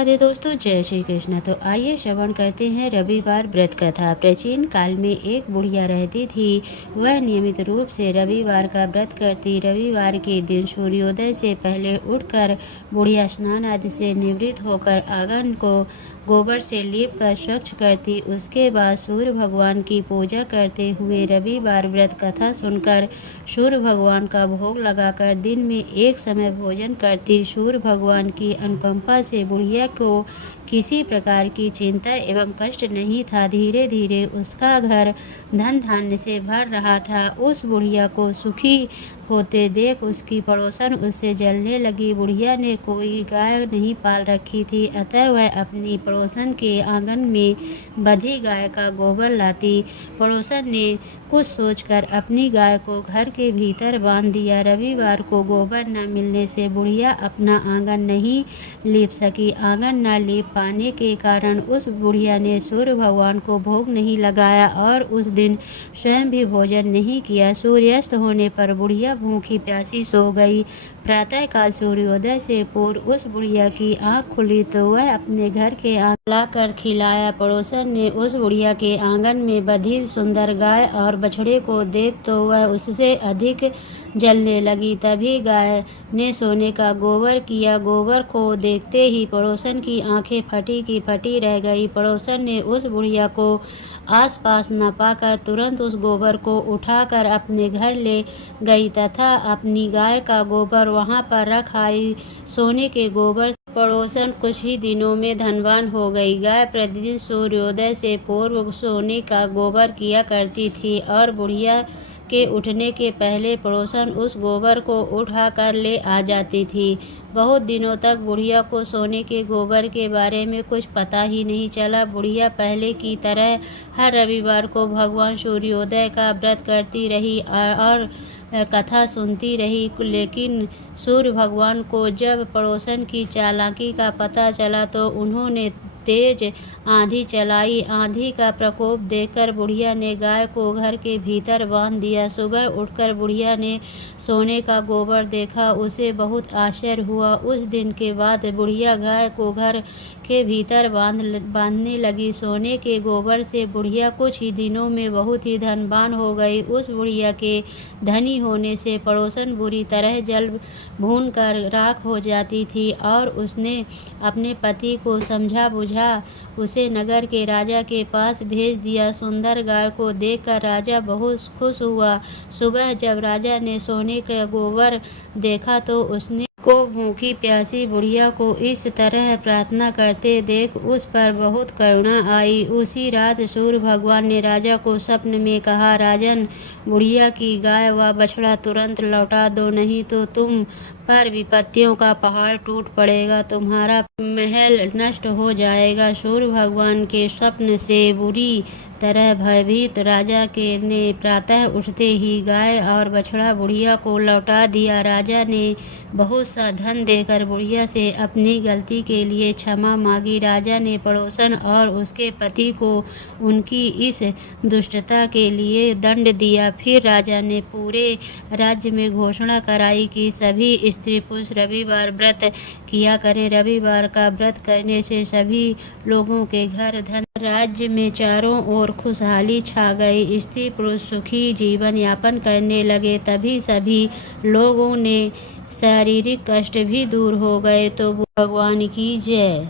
राधे दोस्तों, जय श्री कृष्ण। तो आइए श्रवण करते हैं रविवार व्रत कथा। प्राचीन काल में एक बुढ़िया रहती थी। वह नियमित रूप से रविवार का व्रत करती। रविवार के दिन सूर्योदय से पहले उठकर बुढ़िया स्नान आदि से निवृत्त होकर आंगन को गोबर से लीप कर स्वच्छ करती। उसके बाद सूर्य भगवान की पूजा करते हुए रविवार व्रत कथा सुनकर सूर्य भगवान का भोग लगाकर दिन में एक समय भोजन करती। सूर्य भगवान की अनुकंपा से बुढ़िया को किसी प्रकार की चिंता एवं कष्ट नहीं था। धीरे धीरे उसका घर धन धान्य से भर रहा था। उस बुढ़िया को सुखी होते देख उसकी पड़ोसन उससे जलने लगी। बुढ़िया ने कोई गाय नहीं पाल रखी थी, अतः वह अपनी पड़ोसन के आंगन में बंधी गाय का गोबर लाती। पड़ोसन ने कुछ सोचकर अपनी गाय को घर के भीतर बांध दिया। रविवार को गोबर न मिलने से बुढ़िया अपना आंगन नहीं लीप सकी। आंगन न लीप पाने के कारण उस बुढ़िया ने सूर्य भगवान को भोग नहीं लगाया और उस दिन स्वयं भी भोजन नहीं किया। सूर्यास्त होने पर बुढ़िया भूखी प्यासी सो गई। प्रातः काल सूर्योदय से पूर्व उस बुढ़िया की आंख खुली तो वह अपने घर के आंगन लाकर खिलाया। पड़ोसन ने उस बुढ़िया के आंगन में बंधी सुंदर गाय और बछड़े को देख तो वह उससे अधिक जलने लगी। तभी गाय ने सोने का गोबर किया। गोबर को देखते ही पड़ोसन की आंखें फटी की फटी रह गई। पड़ोसन ने उस बुढ़िया को आसपास न पाकर तुरंत उस गोबर को उठाकर अपने घर ले गई तथा अपनी गाय का गोबर वहां पर रख आई। सोने के गोबर से पड़ोसन कुछ ही दिनों में धनवान हो गई। गाय प्रतिदिन सूर्योदय से पूर्व सोने का गोबर किया करती थी और बुढ़िया के उठने के पहले पड़ोसन उस गोबर को उठाकर ले आ जाती थी। बहुत दिनों तक बुढ़िया को सोने के गोबर के बारे में कुछ पता ही नहीं चला। बुढ़िया पहले की तरह हर रविवार को भगवान सूर्योदय का व्रत करती रही और कथा सुनती रही। लेकिन सूर्य भगवान को जब पड़ोसन की चालाकी का पता चला तो उन्होंने तेज आंधी चलाई। आंधी का प्रकोप देखकर बुढ़िया ने गाय को घर के भीतर बांध दिया। सुबह उठकर बुढ़िया ने सोने का गोबर देखा, उसे बहुत आश्चर्य हुआ। उस दिन के बाद बुढ़िया गाय को घर के भीतर बांधने लगी। सोने के गोबर से बुढ़िया कुछ ही दिनों में बहुत ही धनवान हो गई। उस बुढ़िया के धनी होने से पड़ोसन बुरी तरह जल भून कर राख हो जाती थी और उसने अपने पति को समझा बुझा उसे नगर के राजा के पास भेज दिया। सुंदर गाय को देखकर राजा बहुत खुश हुआ। सुबह जब राजा ने सोने का गोबर देखा तो उसने को भूखी प्यासी बुढ़िया को इस तरह प्रार्थना करते देख उस पर बहुत करुणा आई। उसी रात सूर्य भगवान ने राजा को स्वप्न में कहा, राजन, बुढ़िया की गाय व बछड़ा तुरंत लौटा दो, नहीं तो तुम पर विपत्तियों का पहाड़ टूट पड़ेगा, तुम्हारा महल नष्ट हो जाएगा। सूर्य भगवान के स्वप्न से बुरी तरह भयभीत राजा के ने प्रातः उठते ही गाय और बछड़ा बुढ़िया को लौटा दिया। राजा ने बहुत सा धन देकर बुढ़िया से अपनी गलती के लिए क्षमा मांगी। राजा ने पड़ोसन और उसके पति को उनकी इस दुष्टता के लिए दंड दिया। फिर राजा ने पूरे राज्य में घोषणा कराई कि सभी स्त्री पुरुष रविवार व्रत किया करें। रविवार का व्रत करने से सभी लोगों के घर धन राज्य में चारों ओर खुशहाली छा गई। स्त्री पुरुष सुखी जीवन यापन करने लगे। तभी सभी लोगों ने शारीरिक कष्ट भी दूर हो गए। तो भगवान की जय।